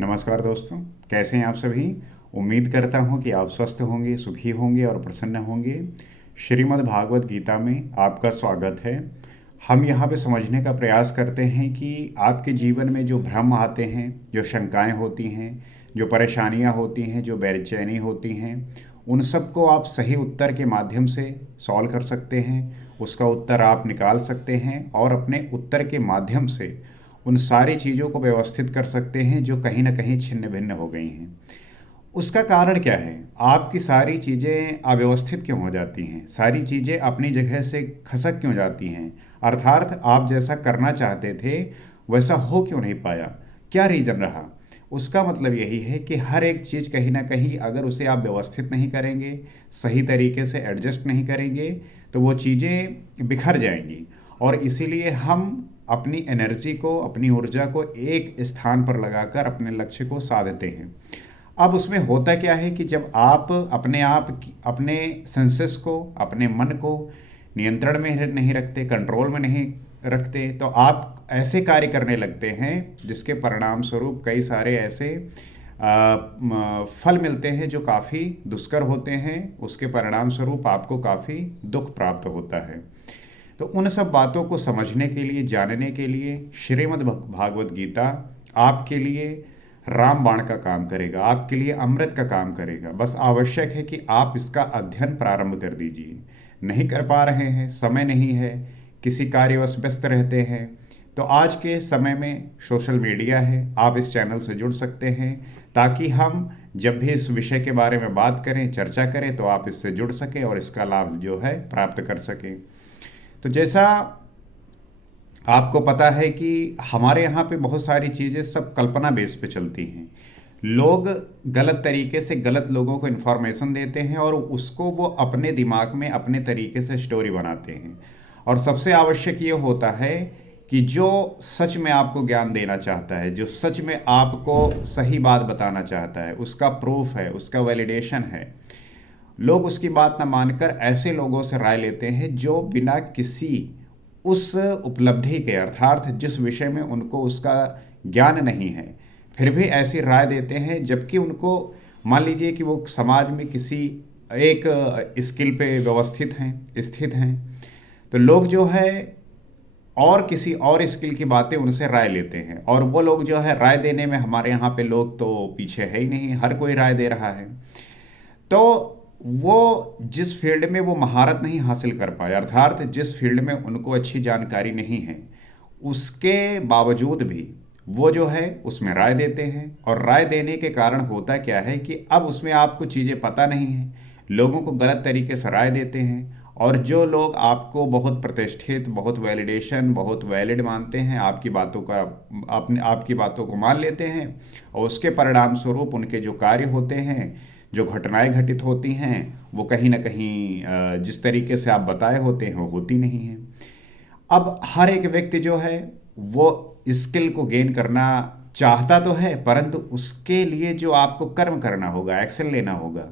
नमस्कार दोस्तों, कैसे हैं आप सभी। उम्मीद करता हूं कि आप स्वस्थ होंगे, सुखी होंगे और प्रसन्न होंगे। श्रीमद् भागवत गीता में आपका स्वागत है। हम यहाँ पे समझने का प्रयास करते हैं कि आपके जीवन में जो भ्रम आते हैं, जो शंकाएं होती हैं, जो परेशानियां होती हैं, जो बेचैनी होती हैं, उन सब को आप सही उत्तर के माध्यम से सॉल्व कर सकते हैं। उसका उत्तर आप निकाल सकते हैं और अपने उत्तर के माध्यम से उन सारी चीज़ों को व्यवस्थित कर सकते हैं जो कहीं ना कहीं छिन्न भिन्न हो गई हैं। उसका कारण क्या है? आपकी सारी चीज़ें अव्यवस्थित क्यों हो जाती हैं? सारी चीज़ें अपनी जगह से खसक क्यों जाती हैं? अर्थात आप जैसा करना चाहते थे वैसा हो क्यों नहीं पाया? क्या रीज़न रहा? उसका मतलब यही है कि हर एक चीज़ कहीं ना कहीं अगर उसे आप व्यवस्थित नहीं करेंगे, सही तरीके से एडजस्ट नहीं करेंगे, तो वो चीज़ें बिखर जाएंगी। और इसीलिए हम अपनी एनर्जी को, अपनी ऊर्जा को एक स्थान पर लगाकर अपने लक्ष्य को साधते हैं। अब उसमें होता क्या है कि जब आप अपने सेंसेस को, अपने मन को नियंत्रण में नहीं रखते, कंट्रोल में नहीं रखते, तो आप ऐसे कार्य करने लगते हैं जिसके परिणाम स्वरूप कई सारे ऐसे फल मिलते हैं जो काफ़ी दुष्कर होते हैं। उसके परिणाम स्वरूप आपको काफ़ी दुख प्राप्त होता है। तो उन सब बातों को समझने के लिए, जानने के लिए श्रीमद् भागवत गीता आपके लिए रामबाण का काम करेगा, आपके लिए अमृत का काम करेगा। बस आवश्यक है कि आप इसका अध्ययन प्रारंभ कर दीजिए। नहीं कर पा रहे हैं, समय नहीं है, किसी कार्यवश व्यस्त रहते हैं, तो आज के समय में सोशल मीडिया है, आप इस चैनल से जुड़ सकते हैं ताकि हम जब भी इस विषय के बारे में बात करें, चर्चा करें, तो आप इससे जुड़ सकें और इसका लाभ जो है प्राप्त कर सकें। तो जैसा आपको पता है कि हमारे यहाँ पे बहुत सारी चीज़ें सब कल्पना बेस पे चलती हैं। लोग गलत तरीके से गलत लोगों को इन्फॉर्मेशन देते हैं और उसको वो अपने दिमाग में अपने तरीके से स्टोरी बनाते हैं। और सबसे आवश्यक ये होता है कि जो सच में आपको ज्ञान देना चाहता है, जो सच में आपको सही बात बताना चाहता है, उसका प्रूफ है, उसका वैलिडेशन है, लोग उसकी बात ना मानकर ऐसे लोगों से राय लेते हैं जो बिना किसी उस उपलब्धि के, अर्थात जिस विषय में उनको उसका ज्ञान नहीं है, फिर भी ऐसी राय देते हैं, जबकि उनको मान लीजिए कि वो समाज में किसी एक स्किल पे व्यवस्थित हैं, स्थित हैं, तो लोग जो है और किसी और स्किल की बातें उनसे राय लेते हैं। और वो लोग जो है राय देने में, हमारे यहाँ पे लोग तो पीछे है ही नहीं, हर कोई राय दे रहा है। तो वो जिस फील्ड में वो महारत नहीं हासिल कर पाए, अर्थात जिस फील्ड में उनको अच्छी जानकारी नहीं है, उसके बावजूद भी वो जो है उसमें राय देते हैं। और राय देने के कारण होता क्या है कि अब उसमें आपको चीज़ें पता नहीं है, लोगों को गलत तरीके से राय देते हैं। और जो लोग आपको बहुत प्रतिष्ठित, बहुत वैलिडेशन, बहुत वैलिड मानते हैं, आपकी बातों का, आपकी बातों को मान लेते हैं, और उसके परिणाम स्वरूप उनके जो कार्य होते हैं, जो घटनाएं घटित होती हैं, वो कहीं ना कहीं जिस तरीके से आप बताए होते हैं वो होती नहीं हैं। अब हर एक व्यक्ति जो है वो स्किल को गेन करना चाहता तो है, परंतु उसके लिए जो आपको कर्म करना होगा, एक्शन लेना होगा,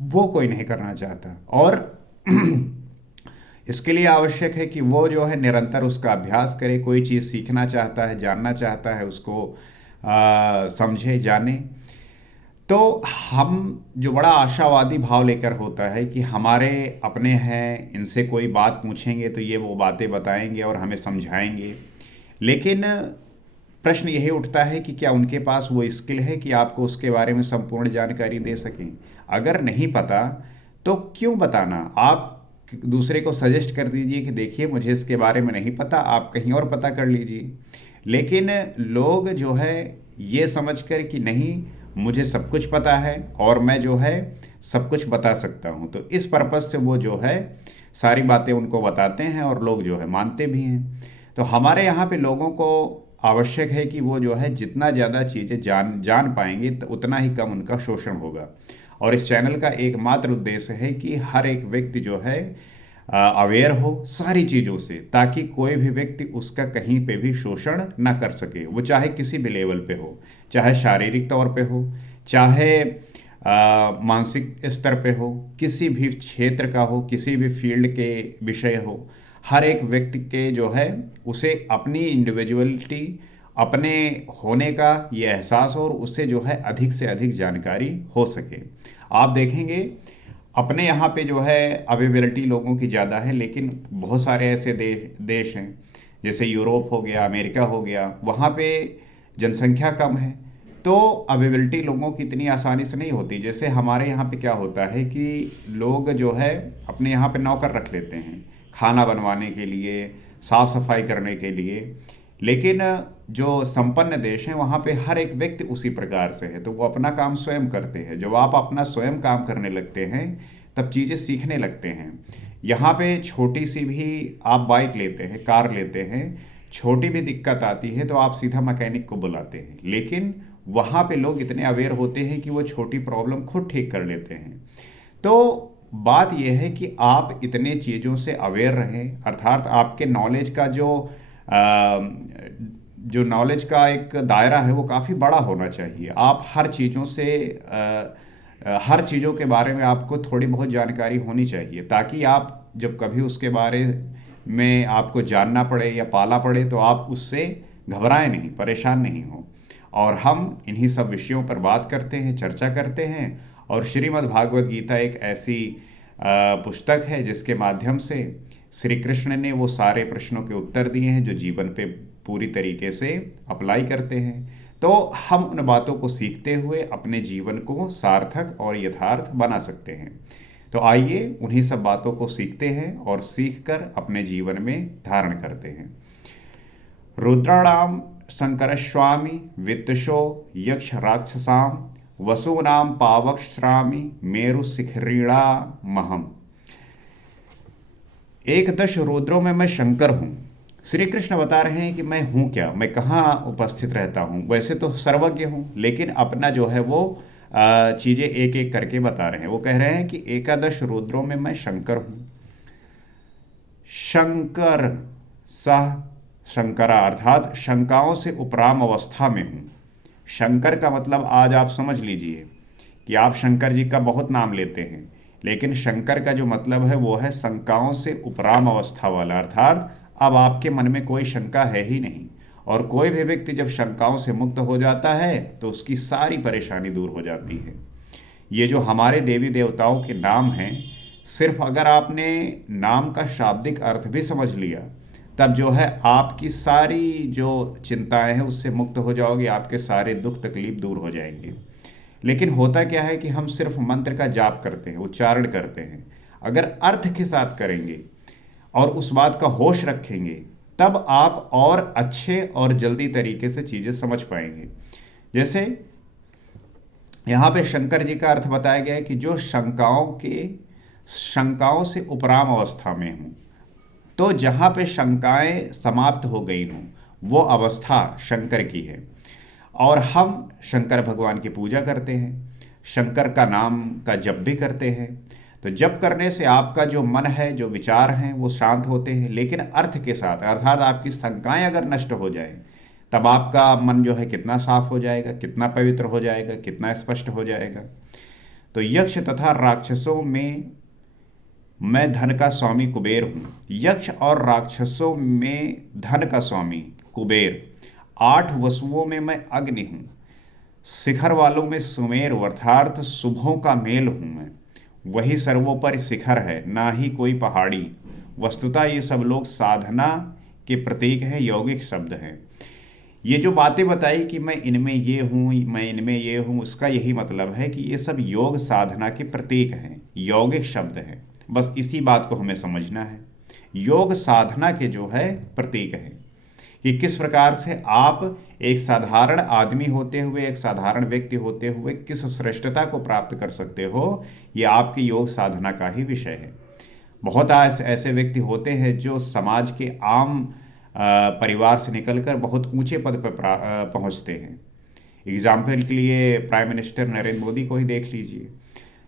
वो कोई नहीं करना चाहता। और इसके लिए आवश्यक है कि वो जो है निरंतर उसका अभ्यास करे। कोई चीज़ सीखना चाहता है, जानना चाहता है, उसको समझे, जाने। तो हम जो बड़ा आशावादी भाव लेकर होता है कि हमारे अपने हैं, इनसे कोई बात पूछेंगे तो ये वो बातें बताएंगे और हमें समझाएंगे। लेकिन प्रश्न यही उठता है कि क्या उनके पास वो स्किल है कि आपको उसके बारे में संपूर्ण जानकारी दे सकें? अगर नहीं पता तो क्यों बताना? आप दूसरे को सजेस्ट कर दीजिए कि देखिए मुझे इसके बारे में नहीं पता, आप कहीं और पता कर लीजिए। लेकिन लोग जो है ये समझकर कि नहीं, मुझे सब कुछ पता है और मैं जो है सब कुछ बता सकता हूँ, तो इस पर्पज़ से वो जो है सारी बातें उनको बताते हैं और लोग जो है मानते भी हैं। तो हमारे यहाँ पे लोगों को आवश्यक है कि वो जो है जितना ज़्यादा चीज़ें जान जान पाएंगे तो उतना ही कम उनका शोषण होगा। और इस चैनल का एकमात्र उद्देश्य है कि हर एक व्यक्ति जो है अवेयर हो सारी चीज़ों से, ताकि कोई भी व्यक्ति उसका कहीं पे भी शोषण ना कर सके, वो चाहे किसी भी लेवल पे हो, चाहे शारीरिक तौर पे हो, चाहे मानसिक स्तर पे हो, किसी भी क्षेत्र का हो, किसी भी फील्ड के विषय हो। हर एक व्यक्ति के जो है उसे अपनी इंडिविजुअलिटी, अपने होने का ये एहसास हो और उससे जो है अधिक से अधिक जानकारी हो सके। आप देखेंगे अपने यहाँ पे जो है अवेलेबिलिटी लोगों की ज़्यादा है, लेकिन बहुत सारे ऐसे देश हैं जैसे यूरोप हो गया, अमेरिका हो गया, वहाँ पे जनसंख्या कम है, तो अवेलेबिलिटी लोगों की इतनी आसानी से नहीं होती। जैसे हमारे यहाँ पे क्या होता है कि लोग जो है अपने यहाँ पे नौकर रख लेते हैं खाना बनवाने के लिए, साफ सफाई करने के लिए, लेकिन जो संपन्न देश हैं वहाँ पे हर एक व्यक्ति उसी प्रकार से है, तो वो अपना काम स्वयं करते हैं। जब आप अपना स्वयं काम करने लगते हैं तब चीज़ें सीखने लगते हैं। यहाँ पे छोटी सी भी आप बाइक लेते हैं, कार लेते हैं, छोटी भी दिक्कत आती है तो आप सीधा मैकेनिक को बुलाते हैं, लेकिन वहाँ पे लोग इतने अवेयर होते हैं कि वो छोटी प्रॉब्लम खुद ठीक कर लेते हैं। तो बात यह है कि आप इतने चीज़ों से अवेयर रहें, अर्थात आपके नॉलेज का जो नॉलेज का एक दायरा है वो काफ़ी बड़ा होना चाहिए। आप हर चीज़ों के बारे में आपको थोड़ी बहुत जानकारी होनी चाहिए, ताकि आप जब कभी उसके बारे में आपको जानना पड़े या पाला पड़े तो आप उससे घबराएं नहीं, परेशान नहीं हो। और हम इन्हीं सब विषयों पर बात करते हैं, चर्चा करते हैं। और श्रीमद् भागवत गीता एक ऐसी पुस्तक है जिसके माध्यम से श्री कृष्ण ने वो सारे प्रश्नों के उत्तर दिए हैं जो जीवन पे पूरी तरीके से अप्लाई करते हैं। तो हम उन बातों को सीखते हुए अपने जीवन को सार्थक और यथार्थ बना सकते हैं। तो आइए उन्हीं सब बातों को सीखते हैं और सीखकर अपने जीवन में धारण करते हैं। रुद्राणाम शंकरस्वामी वित्तशो यक्ष राक्षसाम वसूनाम पावक्श्रामी मेरु शिखरीणा महम। एकदश रुद्रों में मैं शंकर हूँ। श्री कृष्ण बता रहे हैं कि मैं हूँ क्या, मैं कहाँ उपस्थित रहता हूँ। वैसे तो सर्वज्ञ हूँ, लेकिन अपना जो है वो चीज़ें एक एक करके बता रहे हैं। वो कह रहे हैं कि एकादश रुद्रों में मैं शंकर हूँ। शंकर सह शंकरा, अर्थात शंकाओं से उपराम अवस्था में हूँ। शंकर का मतलब आज आप समझ लीजिए कि आप शंकर जी का बहुत नाम लेते हैं, लेकिन शंकर का जो मतलब है वो है शंकाओं से उपराम अवस्था वाला, अर्थात अब आपके मन में कोई शंका है ही नहीं। और कोई भी व्यक्ति जब शंकाओं से मुक्त हो जाता है तो उसकी सारी परेशानी दूर हो जाती है। ये जो हमारे देवी देवताओं के नाम हैं, सिर्फ अगर आपने नाम का शाब्दिक अर्थ भी समझ लिया तब जो है आपकी सारी जो चिंताएं हैं उससे मुक्त हो जाओगे, आपके सारे दुख तकलीफ दूर हो जाएंगे। लेकिन होता क्या है कि हम सिर्फ मंत्र का जाप करते हैं, उच्चारण करते हैं। अगर अर्थ के साथ करेंगे और उस बात का होश रखेंगे तब आप और अच्छे और जल्दी तरीके से चीज़ें समझ पाएंगे। जैसे यहाँ पे शंकर जी का अर्थ बताया गया है कि जो शंकाओं से उपराम अवस्था में हूँ, तो जहाँ पे शंकाएं समाप्त हो गई हों वो अवस्था शंकर की है। और हम शंकर भगवान की पूजा करते हैं, शंकर का नाम का जप भी करते हैं। तो जप करने से आपका जो मन है, जो विचार हैं वो शांत होते हैं, लेकिन अर्थ के साथ, अर्थात आपकी शंकाएं अगर नष्ट हो जाए तब आपका मन जो है कितना साफ हो जाएगा, कितना पवित्र हो जाएगा, कितना स्पष्ट हो जाएगा। तो यक्ष तथा राक्षसों में मैं धन का स्वामी कुबेर हूँ। यक्ष और राक्षसों में धन का स्वामी कुबेर। 8 वसुओं में मैं अग्नि हूँ। शिखर वालों में सुमेरु अर्थात शुभों का मेल हूँ मैं। वही सर्वोपरि शिखर है, ना ही कोई पहाड़ी। वस्तुतः ये सब लोग साधना के प्रतीक हैं, यौगिक शब्द हैं। ये जो बातें बताई कि मैं इनमें ये हूँ, मैं इनमें ये हूँ, उसका यही मतलब है कि ये सब योग साधना के प्रतीक हैं, यौगिक शब्द हैं। बस इसी बात को हमें समझना है। योग साधना के जो है प्रतीक है कि किस प्रकार से आप एक साधारण आदमी होते हुए, एक साधारण व्यक्ति होते हुए किस श्रेष्ठता को प्राप्त कर सकते हो, ये आपकी योग साधना का ही विषय है। बहुत ऐसे व्यक्ति होते हैं जो समाज के आम परिवार से निकलकर बहुत ऊंचे पद पर पहुंचते हैं। एग्जाम्पल के लिए प्राइम मिनिस्टर नरेंद्र मोदी को ही देख लीजिए।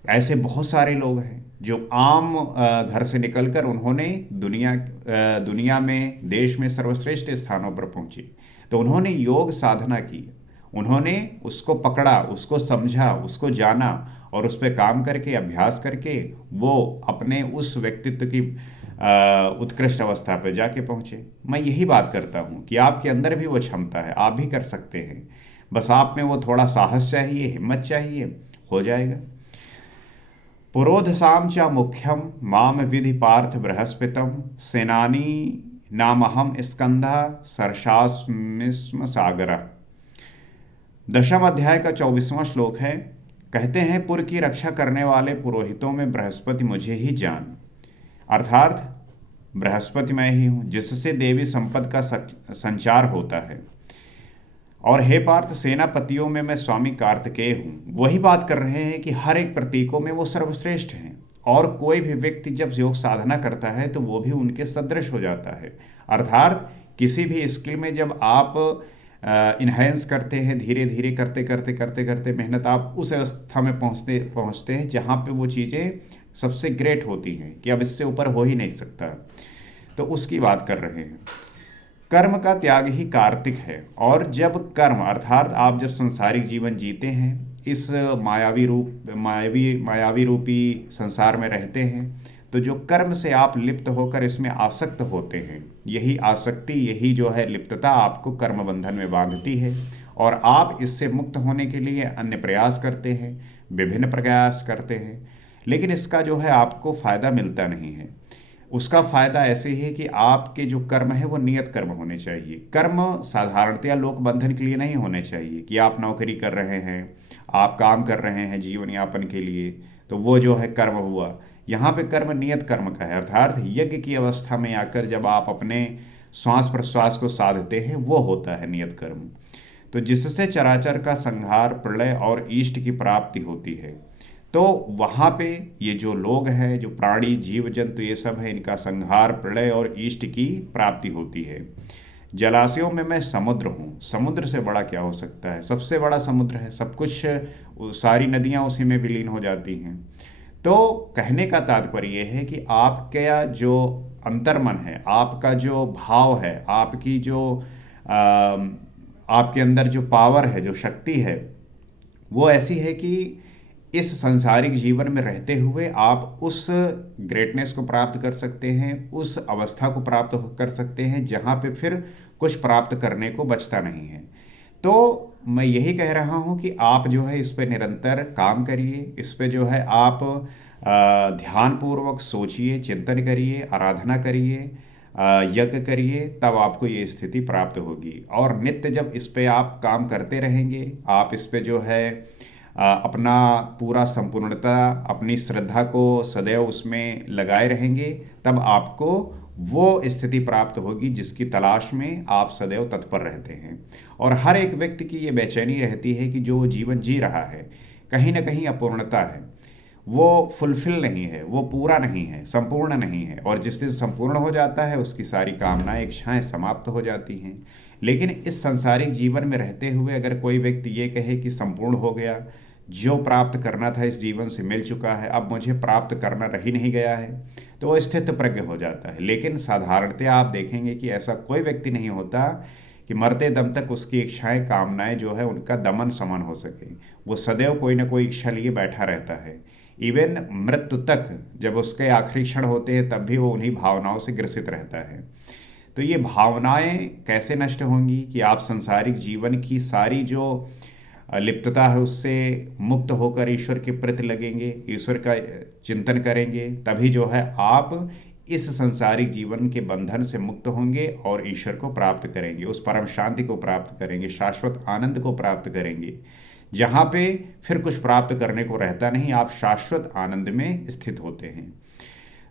ऐसे बहुत सारे लोग हैं जो आम घर से निकलकर उन्होंने दुनिया में, देश में सर्वश्रेष्ठ स्थानों पर पहुंचे। तो उन्होंने योग साधना की, उन्होंने उसको पकड़ा, उसको समझा, उसको जाना और उस पर काम करके, अभ्यास करके वो अपने उस व्यक्तित्व की उत्कृष्ट अवस्था पर जाके पहुँचे। मैं यही बात करता हूँ कि आपके अंदर भी वो क्षमता है, आप भी कर सकते हैं। बस आप में वो थोड़ा साहस चाहिए, हिम्मत चाहिए, हो जाएगा। पुरोधसाम च मुख्यम माम विधि पार्थ बृहस्पतिम सेनानी नामहम स्कंधा सरशास्मिस्म सागर। दशम अध्याय का 24वां श्लोक है। कहते हैं, पुर की रक्षा करने वाले पुरोहितों में बृहस्पति मुझे ही जान, अर्थात बृहस्पति मैं ही हूँ जिससे देवी संपद का संचार होता है। और हे पार्थ, सेनापतियों में मैं स्वामी कार्तिकेय हूँ। वही बात कर रहे हैं कि हर एक प्रतीकों में वो सर्वश्रेष्ठ हैं, और कोई भी व्यक्ति जब योग साधना करता है तो वो भी उनके सदृश हो जाता है। अर्थात किसी भी स्किल में जब आप इन्हेंस करते हैं, धीरे धीरे करते करते करते करते मेहनत, आप उस अवस्था में पहुँचते हैं जहाँ पे वो चीज़ें सबसे ग्रेट होती हैं कि अब इससे ऊपर हो ही नहीं सकता। तो उसकी बात कर रहे हैं। कर्म का त्याग ही कार्तिक है। और जब कर्म अर्थात आप जब संसारिक जीवन जीते हैं, इस मायावी रूपी संसार में रहते हैं, तो जो कर्म से आप लिप्त होकर इसमें आसक्त होते हैं, यही आसक्ति, यही जो है लिप्तता आपको कर्म बंधन में बांधती है। और आप इससे मुक्त होने के लिए अन्य प्रयास करते हैं, विभिन्न प्रयास करते हैं, लेकिन इसका जो है आपको फायदा मिलता नहीं है। उसका फायदा ऐसे ही है कि आपके जो कर्म है वो नियत कर्म होने चाहिए। कर्म साधारणतया लोक बंधन के लिए नहीं होने चाहिए कि आप नौकरी कर रहे हैं, आप काम कर रहे हैं जीवन यापन के लिए, तो वो जो है कर्म हुआ। यहाँ पे कर्म नियत कर्म का है, अर्थात यज्ञ की अवस्था में आकर जब आप अपने श्वास प्रश्वास को साधते हैं, वो होता है नियत कर्म। तो जिससे चराचर का संहार, प्रलय और इष्ट की प्राप्ति होती है। तो वहाँ पे ये जो लोग हैं, जो प्राणी जीव जंतु ये सब है, इनका संहार, प्रलय और इष्ट की प्राप्ति होती है। जलाशयों में मैं समुद्र हूँ। समुद्र से बड़ा क्या हो सकता है? सबसे बड़ा समुद्र है, सब कुछ, सारी नदियाँ उसी में विलीन हो जाती हैं। तो कहने का तात्पर्य यह है कि आपका जो अंतर्मन है, आपका जो भाव है, आपकी जो आपके अंदर जो पावर है, जो शक्ति है, वो ऐसी है कि इस सांसारिक जीवन में रहते हुए आप उस ग्रेटनेस को प्राप्त कर सकते हैं, उस अवस्था को प्राप्त कर सकते हैं जहाँ पे फिर कुछ प्राप्त करने को बचता नहीं है। तो मैं यही कह रहा हूँ कि आप जो है इस पे निरंतर काम करिए, इस पे जो है आप ध्यानपूर्वक सोचिए, चिंतन करिए, आराधना करिए, यज्ञ करिए, तब आपको ये स्थिति प्राप्त होगी। और नित्य जब इस पे आप काम करते रहेंगे, आप इस पे जो है अपना पूरा संपूर्णता, अपनी श्रद्धा को सदैव उसमें लगाए रहेंगे, तब आपको वो स्थिति प्राप्त होगी जिसकी तलाश में आप सदैव तत्पर रहते हैं। और हर एक व्यक्ति की ये बेचैनी रहती है कि जो जीवन जी रहा है, कहीं ना कहीं अपूर्णता है, वो फुलफिल नहीं है, वो पूरा नहीं है, संपूर्ण नहीं है। और जिस दिन संपूर्ण हो जाता है, उसकी सारी कामनाएं, इच्छाएं समाप्त हो जाती हैं। लेकिन इस सांसारिक जीवन में रहते हुए अगर कोई व्यक्ति ये कहे कि संपूर्ण हो गया, जो प्राप्त करना था इस जीवन से मिल चुका है, अब मुझे प्राप्त करना रह ही नहीं गया है, तो वो स्थित प्रज्ञ हो जाता है। लेकिन साधारणतया आप देखेंगे कि ऐसा कोई व्यक्ति नहीं होता कि मरते दम तक उसकी इच्छाएं, कामनाएं जो है उनका दमन समन हो सके। वो सदैव कोई ना कोई इच्छा लिए बैठा रहता है। इवन मृत्यु तक, जब उसके आखिरी क्षण होते हैं, तब भी वो उन्हीं भावनाओं से ग्रसित रहता है। तो ये भावनाएं कैसे नष्ट होंगी कि आप संसारिक जीवन की सारी जो लिप्तता है उससे मुक्त होकर ईश्वर के प्रति लगेंगे, ईश्वर का चिंतन करेंगे, तभी जो है आप इस संसारिक जीवन के बंधन से मुक्त होंगे और ईश्वर को प्राप्त करेंगे, उस परम शांति को प्राप्त करेंगे, शाश्वत आनंद को प्राप्त करेंगे, जहाँ पे फिर कुछ प्राप्त करने को रहता नहीं, आप शाश्वत आनंद में स्थित होते हैं।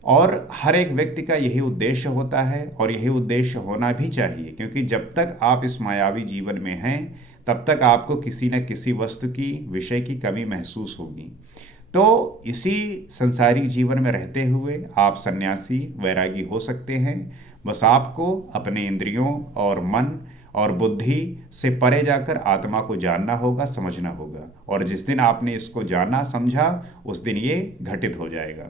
और हर एक व्यक्ति का यही उद्देश्य होता है, और यही उद्देश्य होना भी चाहिए, क्योंकि जब तक आप इस मायावी जीवन में हैं, तब तक आपको किसी न किसी वस्तु की, विषय की कमी महसूस होगी। तो इसी संसारिक जीवन में रहते हुए आप सन्यासी, वैरागी हो सकते हैं। बस आपको अपने इंद्रियों और मन और बुद्धि से परे जाकर आत्मा को जानना होगा, समझना होगा। और जिस दिन आपने इसको जाना, समझा, उस दिन ये घटित हो जाएगा।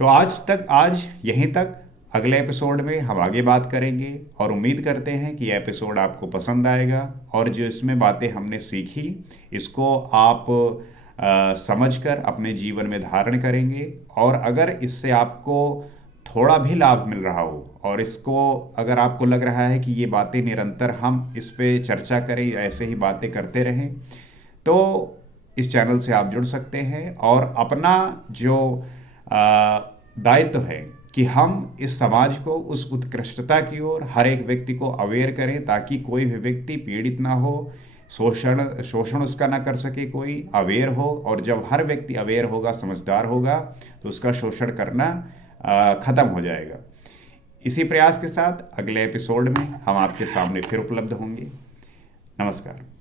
तो आज यहीं तक। अगले एपिसोड में हम आगे बात करेंगे, और उम्मीद करते हैं कि यह एपिसोड आपको पसंद आएगा, और जो इसमें बातें हमने सीखी, इसको आप समझकर अपने जीवन में धारण करेंगे। और अगर इससे आपको थोड़ा भी लाभ मिल रहा हो और इसको अगर आपको लग रहा है कि ये बातें निरंतर हम इस पे चर्चा करें, ऐसे ही बातें करते रहें, तो इस चैनल से आप जुड़ सकते हैं और अपना जो दायित्व है कि हम इस समाज को उस उत्कृष्टता की ओर हर एक व्यक्ति को अवेयर करें, ताकि कोई भी व्यक्ति पीड़ित ना हो, शोषण शोषण उसका ना कर सके, कोई अवेयर हो। और जब हर व्यक्ति अवेयर होगा, समझदार होगा, तो उसका शोषण करना खत्म हो जाएगा। इसी प्रयास के साथ अगले एपिसोड में हम आपके सामने फिर उपलब्ध होंगे। नमस्कार।